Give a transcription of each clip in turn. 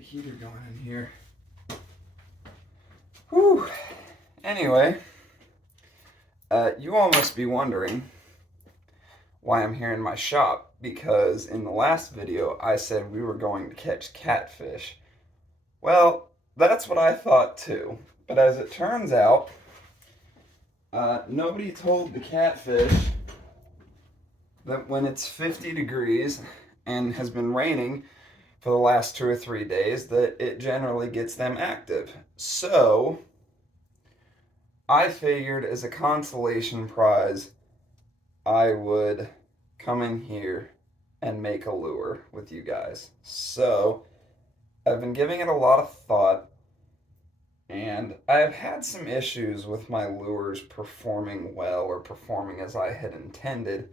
a heater going in here. Whew. Anyway, you all must be wondering why I'm here in my shop, because in the last video I said we were going to catch catfish. Well, that's what I thought too, but as it turns out, nobody told the catfish that when it's 50 degrees and has been raining for the last 2 or 3 days that it generally gets them active. So I figured as a consolation prize I would come in here and make a lure with you guys. So I've been giving it a lot of thought, and I've had some issues with my lures performing well or performing as I had intended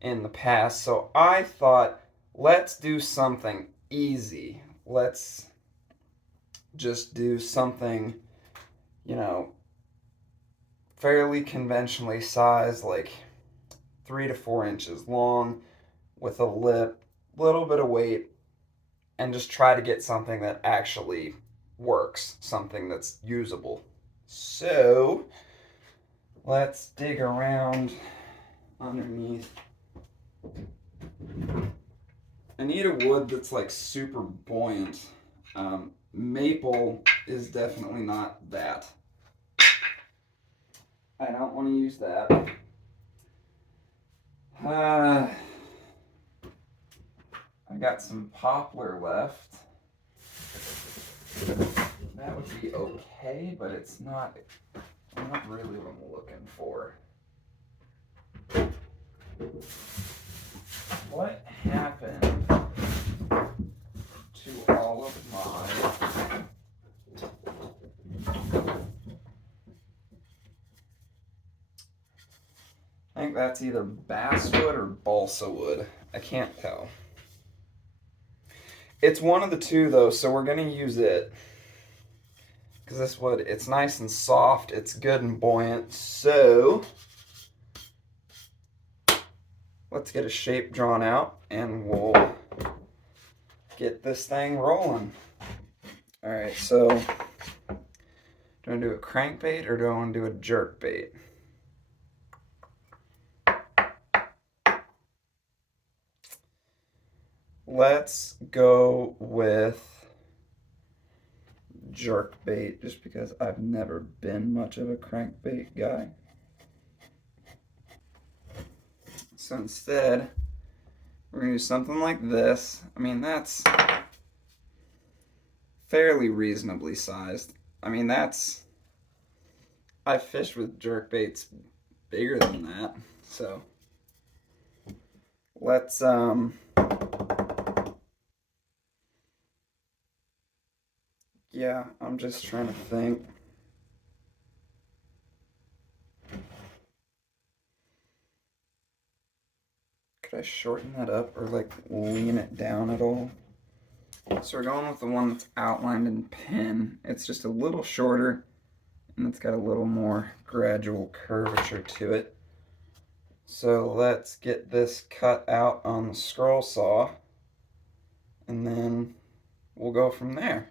in the past. So I thought, let's do something easy. Let's just do something, fairly conventionally sized, like 3 to 4 inches long, with a lip, little bit of weight, and just try to get something that actually works, something that's usable. So let's dig around underneath. I need a wood that's like super buoyant. Maple is definitely not that. I don't want to use that. I got some poplar left. That would be okay, but it's not really what I'm looking for. What happened to all of my I think that's either basswood or balsa wood. I can't tell. It's one of the two though, so we're gonna use it. Because this wood, it's nice and soft, it's good and buoyant, so let's get a shape drawn out and we'll get this thing rolling. Alright, so do I want to do a crankbait or do I want to do a jerkbait? Let's go with jerkbait just because I've never been much of a crankbait guy. So instead, we're going to do something like this. I mean, that's fairly reasonably sized. I mean, I've fished with jerkbaits bigger than that. So let's yeah, I'm just trying to think. Could I shorten that up or like lean it down at all? So we're going with the one that's outlined in pen. It's just a little shorter and it's got a little more gradual curvature to it. So let's get this cut out on the scroll saw and then we'll go from there.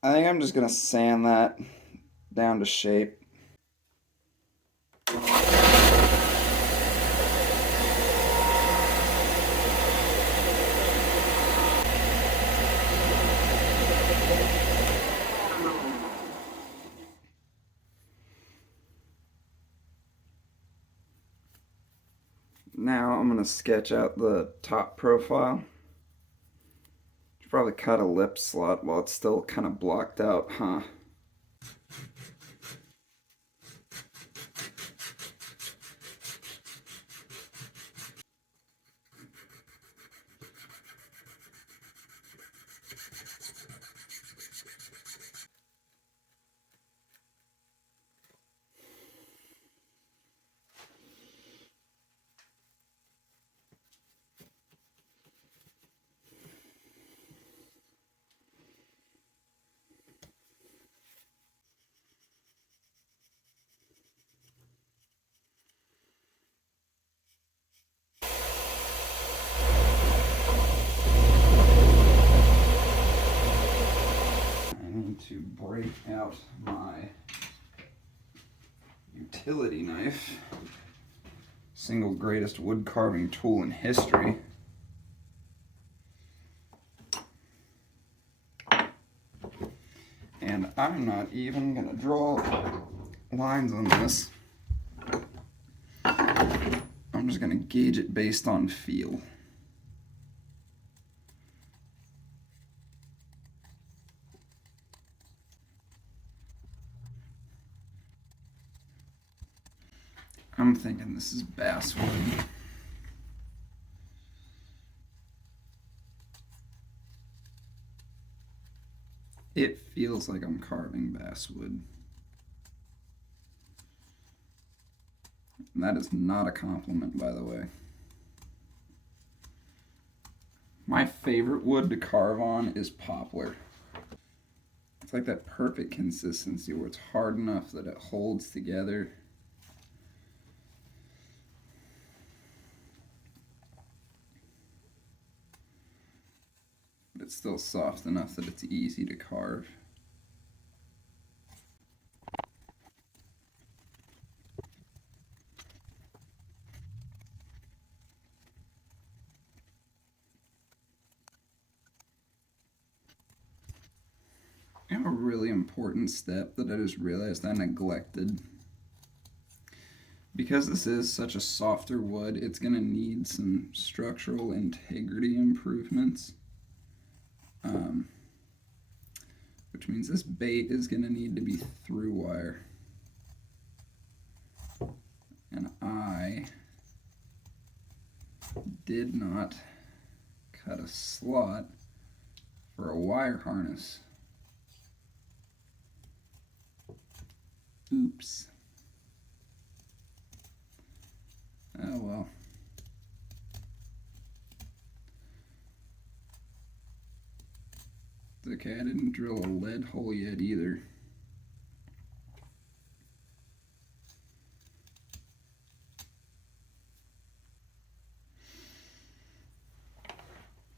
I think I'm just going to sand that down to shape. Now I'm going to sketch out the top profile. Should probably cut a lip slot while it's still kind of blocked out, huh? to break out my utility knife, single greatest wood carving tool in history. And I'm not even gonna draw lines on this. I'm just gonna gauge it based on feel. I'm thinking this is basswood. It feels like I'm carving basswood. And that is not a compliment, by the way. My favorite wood to carve on is poplar. It's like that perfect consistency where it's hard enough that it holds together. But it's still soft enough that it's easy to carve. I have a really important step that I just realized I neglected. Because this is such a softer wood, it's going to need some structural integrity improvements. Which means this bait is going to need to be through wire. And I did not cut a slot for a wire harness. Oops. Oh well. It's okay, I didn't drill a lead hole yet either.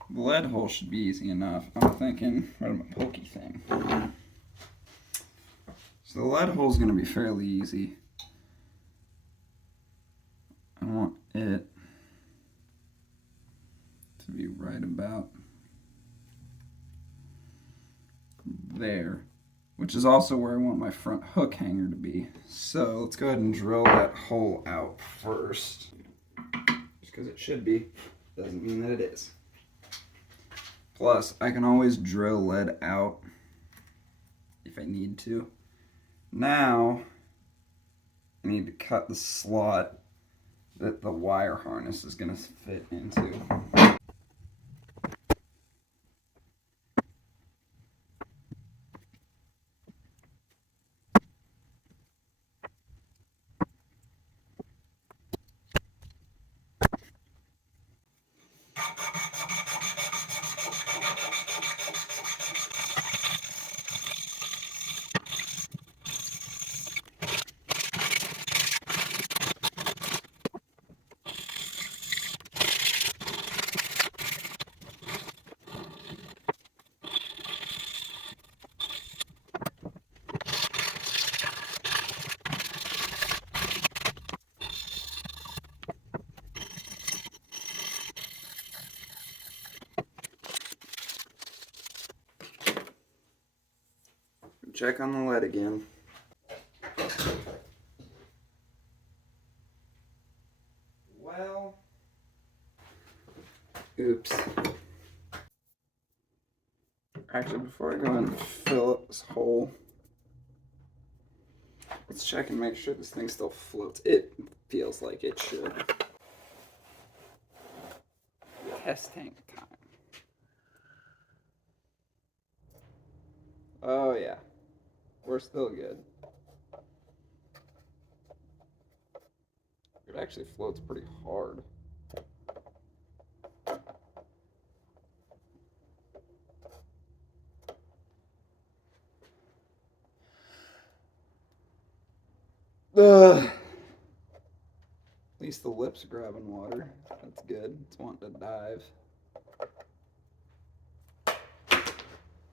The lead hole should be easy enough. I'm thinking, what am I, pokey thing? So the lead hole is going to be fairly easy. I want it to be right about there, which is also where I want my front hook hanger to be. So let's go ahead and drill that hole out first. Just because it should be, doesn't mean that it is. Plus, I can always drill lead out if I need to. Now, I need to cut the slot that the wire harness is going to fit into. Check on the lead again. Well, oops. Actually, before I go and fill up this hole, let's check and make sure this thing still floats. It feels like it should. Test tank time. Oh yeah, we're still good. It actually floats pretty hard. At least the lip's grabbing water. That's good. It's wanting to dive.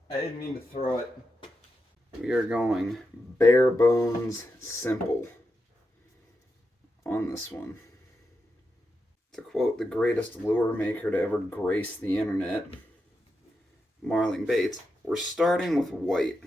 I didn't mean to throw it. We are going bare bones simple on this one. To quote the greatest lure maker to ever grace the internet, Marling Baits, we're starting with white.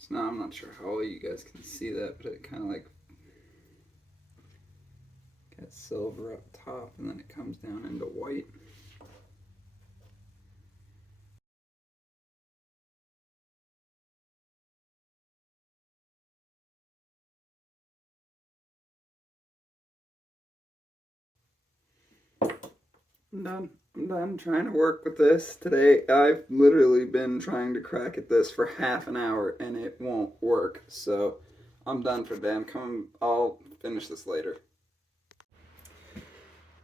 So now I'm not sure how well you guys can see that, but it kind of like got silver up top and then it comes down into white. I'm done trying to work with this today. I've literally been trying to crack at this for half an hour and it won't work. So I'm done for today. I'll finish this later.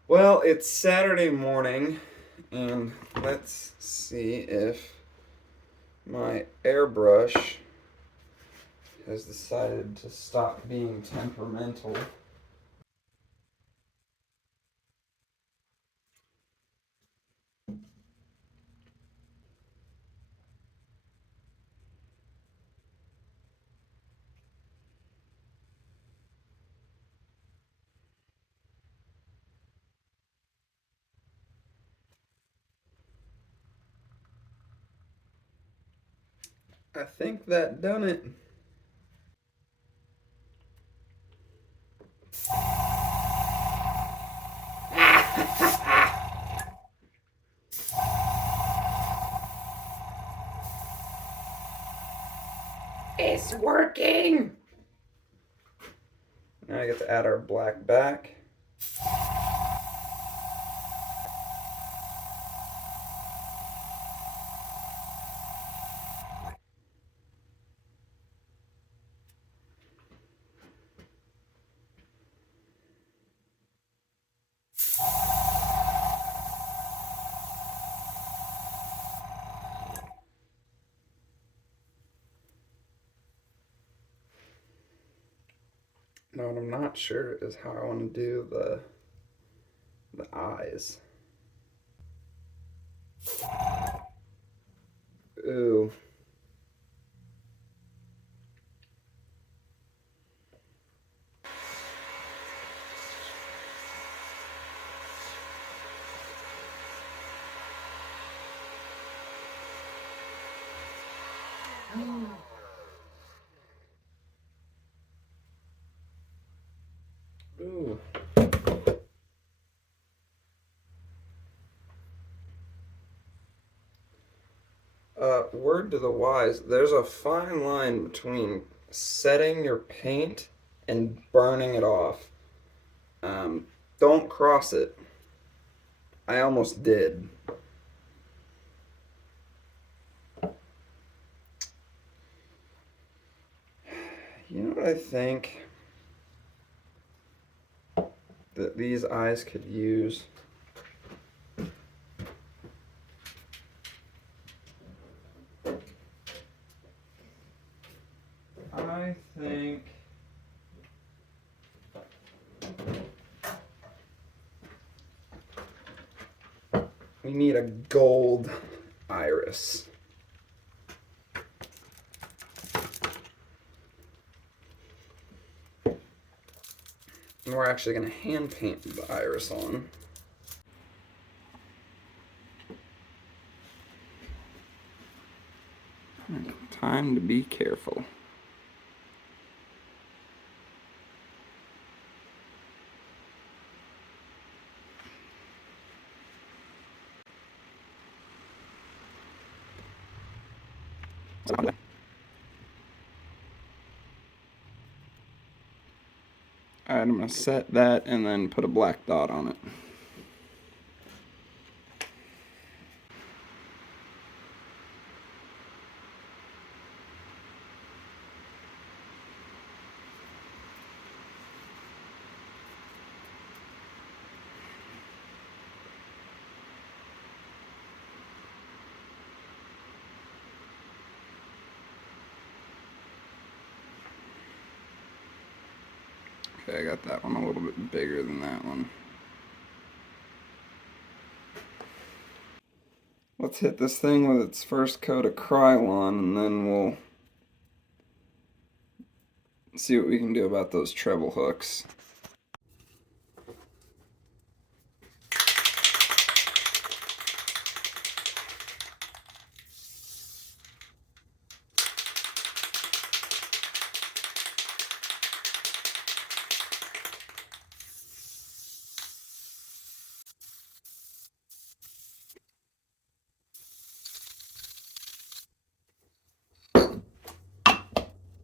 Well, it's Saturday morning and let's see if my airbrush has decided to stop being temperamental. I think that done it. It's working! Now I get to add our black back. Now what I'm not sure is how I want to do the eyes. Ooh. Ooh. Word to the wise, there's a fine line between setting your paint and burning it off. Don't cross it. I almost did. You know what I think that these eyes could use? I think we need a gold iris. And we're actually going to hand paint the iris on. Time to be careful. Alright, I'm going to set that and then put a black dot on it. Okay, I got that one a little bit bigger than that one. Let's hit this thing with its first coat of Krylon, and then we'll see what we can do about those treble hooks.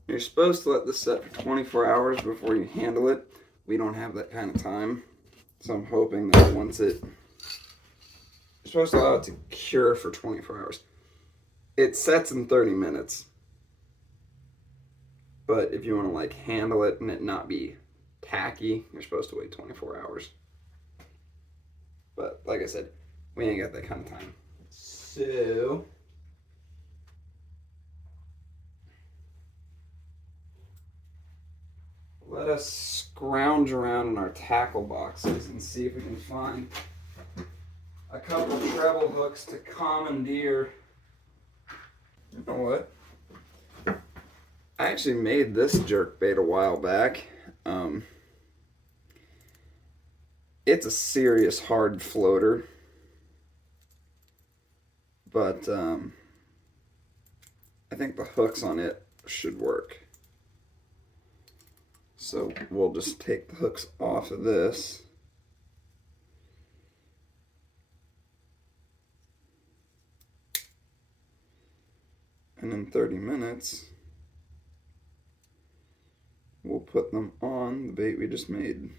You're supposed to let this set for 24 hours before you handle it. We don't have that kind of time. So I'm hoping that once you're supposed to allow it to cure for 24 hours. It sets in 30 minutes. But if you want to like handle it and it not be tacky, you're supposed to wait 24 hours. But like I said, we ain't got that kind of time. So let us scrounge around in our tackle boxes and see if we can find a couple treble hooks to commandeer. You know what? I actually made this jerkbait a while back. It's a serious hard floater, but I think the hooks on it should work. So we'll just take the hooks off of this. And in 30 minutes, we'll put them on the bait we just made.